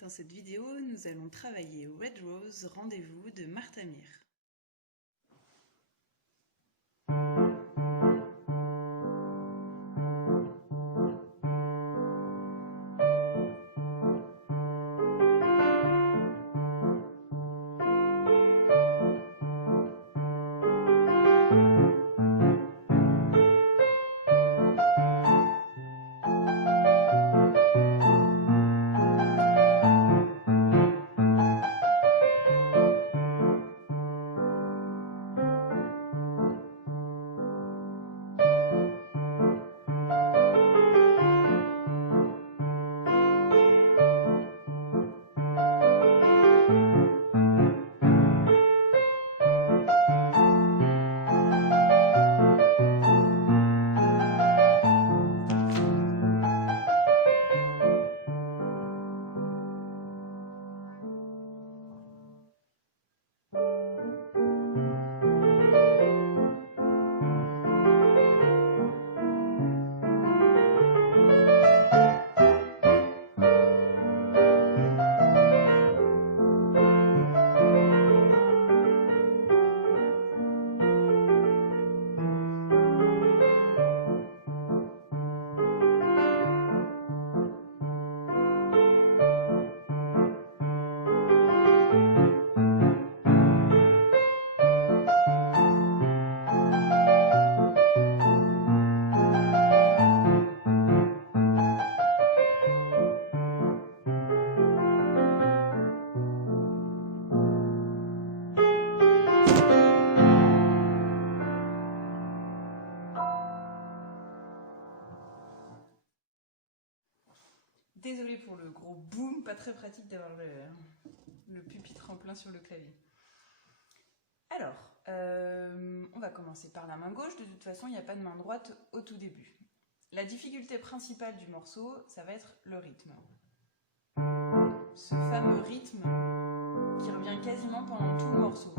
Dans cette vidéo, nous allons travailler Red Rose Rendez-vous de Martha Mir. Désolée pour le gros boom, pas très pratique d'avoir le pupitre en plein sur le clavier. Alors, on va commencer par la main gauche. De toute façon, il n'y a pas de main droite au tout début. La difficulté principale du morceau, ça va être le rythme. Ce fameux rythme qui revient quasiment pendant tout le morceau.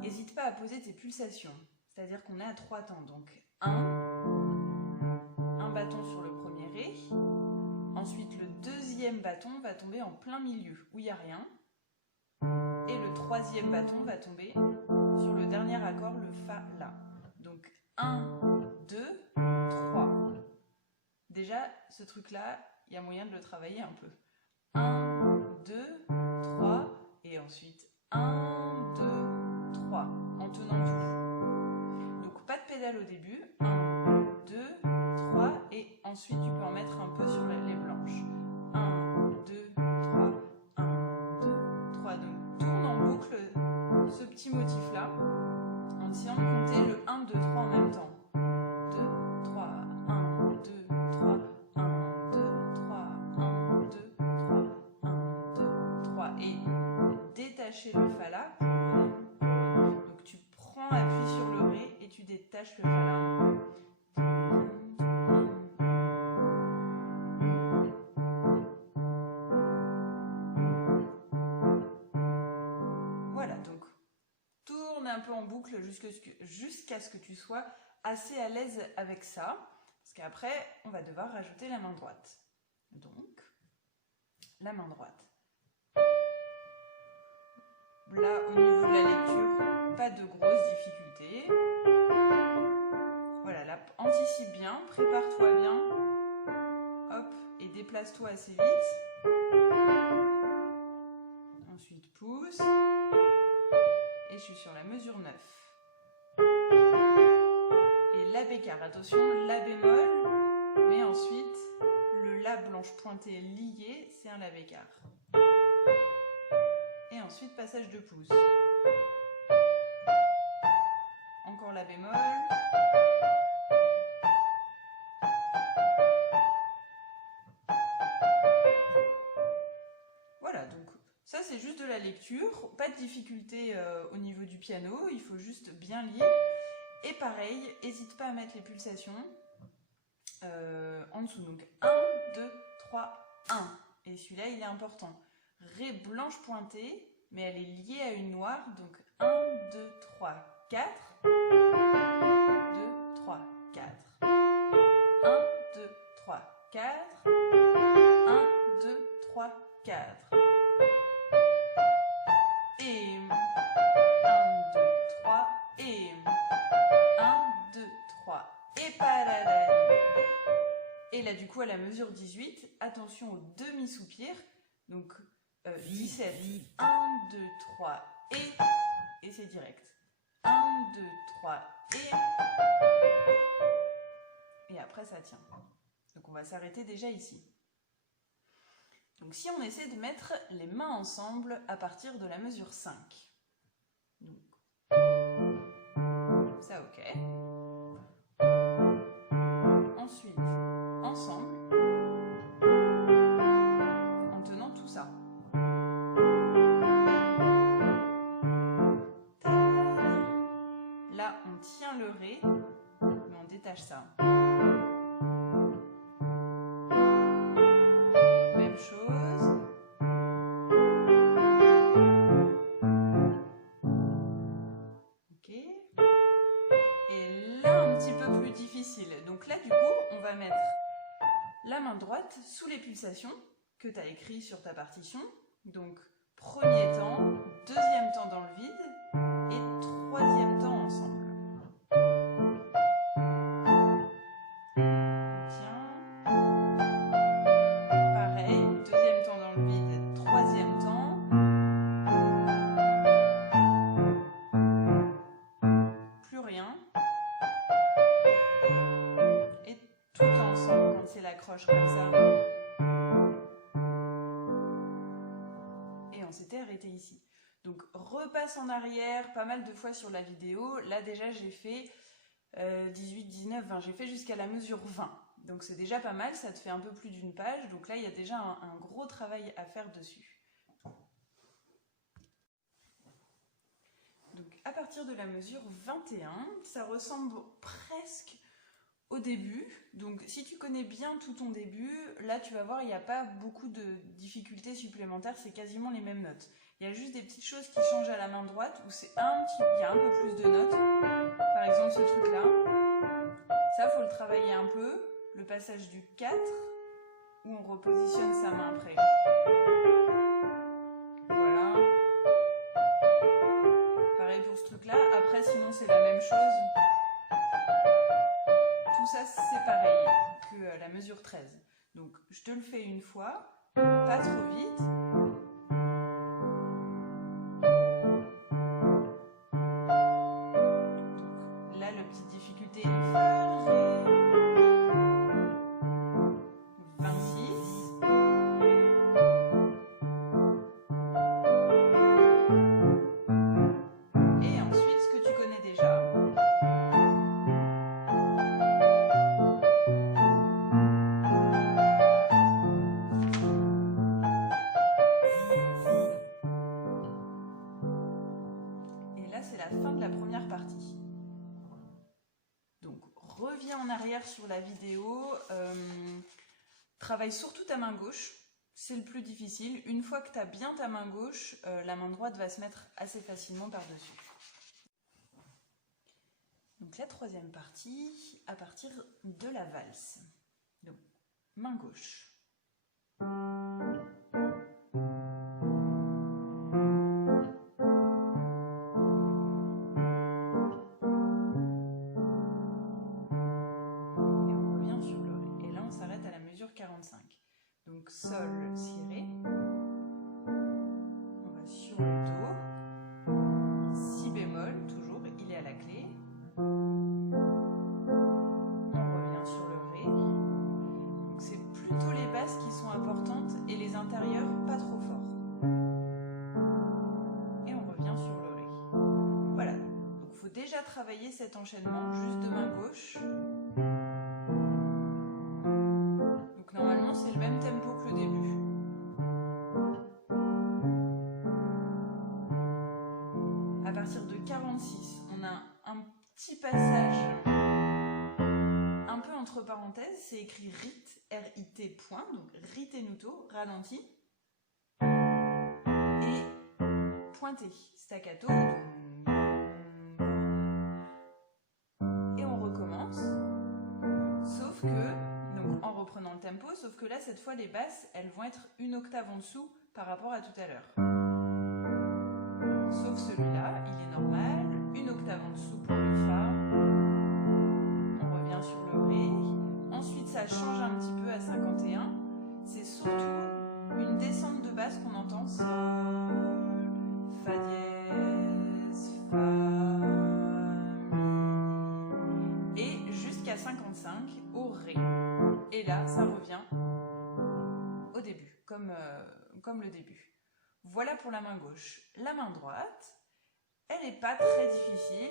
N'hésite pas à poser tes pulsations, c'est-à-dire qu'on est à 3 temps. Donc un bâton sur le premier ré, ensuite le deuxième bâton va tomber en plein milieu où il n'y a rien, et le troisième bâton va tomber sur le dernier accord, le Fa La. Donc 1, 2, 3. Déjà, ce truc-là, il y a moyen de le travailler un peu. 1, 2, 3, et ensuite 1, 2, 3, en tenant tout. Donc pas de pédale au début, 1, 2, 3, et ensuite tu peux en mettre un peu sur les blanches. 1, 2, 3, 1, 2, 3. Donc tourne en boucle ce petit motif-là, en essayant de compter le 1, 2, 3 en même temps. 2, 3, 1, 2, 3, 1, 2, 3, 1, 2, 3, 1, 2, 3. Et détacher le Fa La. Donc tu prends appui sur le Ré et tu détaches le Fa La. Voilà, donc tourne un peu en boucle jusqu'à ce que tu sois assez à l'aise avec ça, parce qu'après on va devoir rajouter la main droite. Donc la main droite. Là, au niveau de la lecture, pas de grosses difficultés. Voilà, là, anticipe bien, prépare-toi bien. Hop, et déplace-toi assez vite. Ensuite, pousse. Et je suis sur la mesure 9. Et La bécard, attention, La bémol, mais ensuite, le La blanche pointée lié, c'est un La bécard. Et ensuite, passage de pouce. Encore La bémol. Voilà, donc ça c'est juste de la lecture, pas de difficulté au niveau du piano, il faut juste bien lire. Et pareil, n'hésite pas à mettre les pulsations en dessous. Donc 1, 2, 3, 1. Et celui-là il est important. Ré blanche pointée, mais elle est liée à une noire, donc 1, 2, 3, 4. 2, 3, 4. 1, 2, 3, 4. 1, coup, à la mesure 18, attention au demi-soupir. Donc, 17, 1, 2, 3, et c'est direct. 1, 2, 3, et après ça tient. Donc on va s'arrêter déjà ici. Donc si on essaie de mettre les mains ensemble à partir de la mesure 5. Donc, ça ok. Ensuite, ensemble, en tenant tout ça. Là, on tient le Ré, mais on détache ça. Même chose. Ok. Et là, un petit peu plus difficile. Donc là, du coup, on va mettre la main droite sous les pulsations que tu as écrit sur ta partition. Donc, premier temps, deuxième temps dans le vide et troisième temps ensemble. Tiens. Pareil, deuxième temps dans le vide, troisième temps. Plus rien. Et tout ensemble quand c'est l'accroche comme ça. Et on s'était arrêté ici. Donc repasse en arrière pas mal de fois sur la vidéo. Là déjà j'ai fait 18, 19, 20. J'ai fait jusqu'à la mesure 20. Donc c'est déjà pas mal, ça te fait un peu plus d'une page. Donc là il y a déjà un gros travail à faire dessus. Donc à partir de la mesure 21, ça ressemble presque au début. Donc si tu connais bien tout ton début, là tu vas voir, il n'y a pas beaucoup de difficultés supplémentaires, c'est quasiment les mêmes notes. Il y a juste des petites choses qui changent à la main droite où il y a un peu plus de notes. Par exemple ce truc là, ça faut le travailler un peu. Le passage du 4 où on repositionne sa main après. Voilà. Pareil pour ce truc là. Après sinon c'est la même chose. Tout ça c'est pareil que la mesure 13. Donc je te le fais une fois, pas trop vite. Donc là la petite difficulté est Fa, Ré, 26. Et ensuite ce que tu connais déjà. C'est la fin de la première partie. Donc reviens en arrière sur la vidéo, travaille surtout ta main gauche, c'est le plus difficile. Une fois que tu as bien ta main gauche, la main droite va se mettre assez facilement par-dessus. Donc la troisième partie, à partir de la valse. Donc main gauche. Donc sol, si, ré. On va sur le do. Si bémol, toujours, il est à la clé. On revient sur le ré. Donc c'est plutôt les basses qui sont importantes et les intérieures pas trop fort. Et on revient sur le ré. Voilà. Donc il faut déjà travailler cet enchaînement juste de main gauche. C'est le même tempo que le début. À partir de 46, on a un petit passage un peu entre parenthèses, c'est écrit RIT, R-I-T point, donc ritenuto, ralenti, et pointé, staccato, et on recommence, sauf que en reprenant le tempo, sauf que là, cette fois, les basses, elles vont être une octave en dessous par rapport à tout à l'heure. Sauf celui-là, il est normal, une octave en dessous pour le Fa. On revient sur le Ré. Ensuite, ça change un petit peu à 50. surtout une descente de basse qu'on entend, sol, fa dièse, fa, mi, et jusqu'à 55 au ré. Et là, ça revient au début, comme le début. Voilà pour la main gauche. La main droite, elle n'est pas très difficile.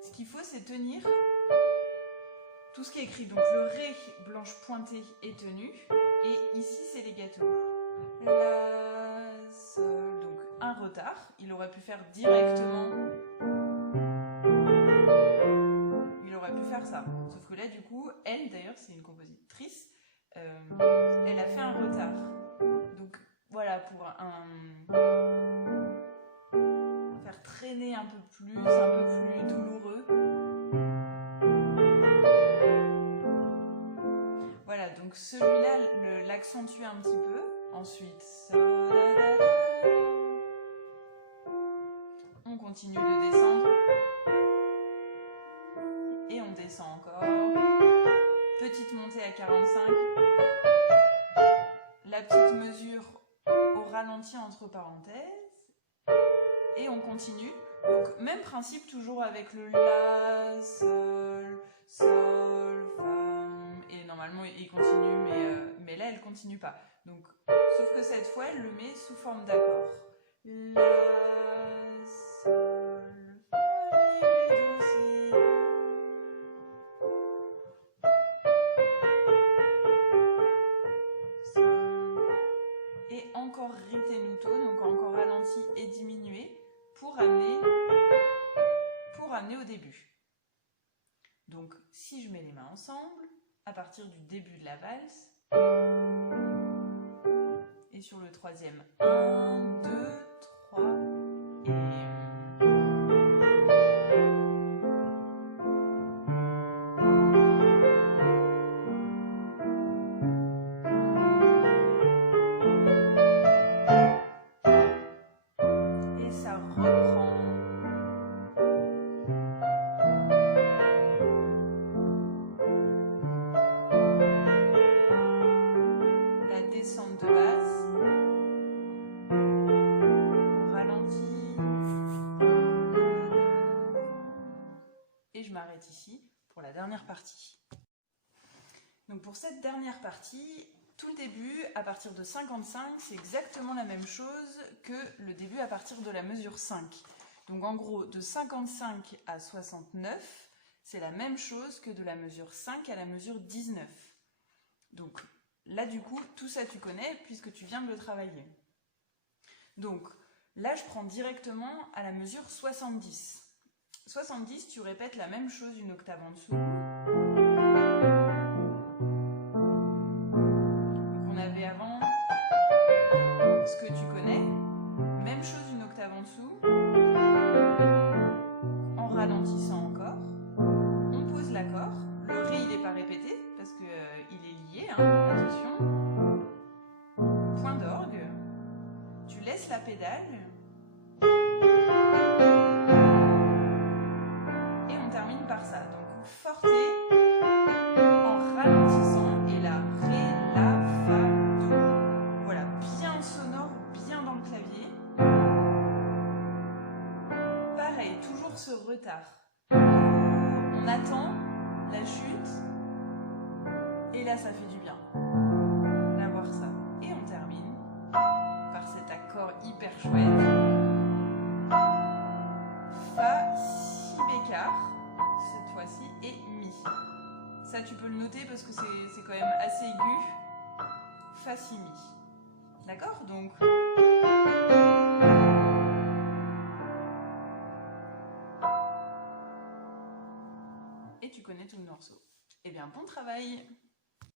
Ce qu'il faut, c'est tenir tout ce qui est écrit. Donc le ré blanche pointée est tenu. Et ici, c'est les gâteaux. La, sol. Donc un retard. Il aurait pu faire directement. Il aurait pu faire ça. Sauf que là, du coup, elle, d'ailleurs, c'est une compositrice. Elle a fait un retard. Donc voilà, pour faire traîner un peu plus douloureux. Voilà, donc celui-là, l'accentue un petit peu. Ensuite, on continue de descendre. Et on descend encore. Petite montée à 45. La petite mesure au ralenti entre parenthèses. Et on continue. Donc même principe, toujours avec le la, sol, sol, fa. Et normalement il continue, mais là elle continue pas. Donc, sauf que cette fois elle le met sous forme d'accord. La, sol, fa, mi, do, si. Et encore ritenuto, donc encore ralenti et diminué pour amener au début. Donc si je mets les mains ensemble, à partir du début de la valse, et sur le troisième, 1, 2, 3, et ça reprend. La descente de basse, au ralenti, et je m'arrête ici pour la dernière partie. Donc pour cette dernière partie, tout le début, à partir de 55, c'est exactement la même chose que le début à partir de la mesure 5. Donc en gros, de 55 à 69, c'est la même chose que de la mesure 5 à la mesure 19. Donc là, du coup, tout ça tu connais puisque tu viens de le travailler. Donc là, je prends directement à la mesure 70. 70, tu répètes la même chose une octave en dessous. Avant, ce que tu connais, même chose une octave en dessous, en ralentissant encore, on pose l'accord, le ré il n'est pas répété parce qu'il est lié, hein, attention, point d'orgue, tu laisses la pédale et on termine par ça, donc forte en ralentissant et là, ré, la, fa, do. Voilà, bien sonore, bien dans le clavier. Pareil, toujours ce retard. On attend la chute et là ça fait du bien d'avoir ça. Et on termine par cet accord hyper chouette. Fa, si bécard, cette fois-ci, et mi. Ça tu peux le noter parce que c'est quand même assez aigu. Fa, si, mi. D'accord? Donc... et tu connais tout le morceau. Eh bien, bon travail!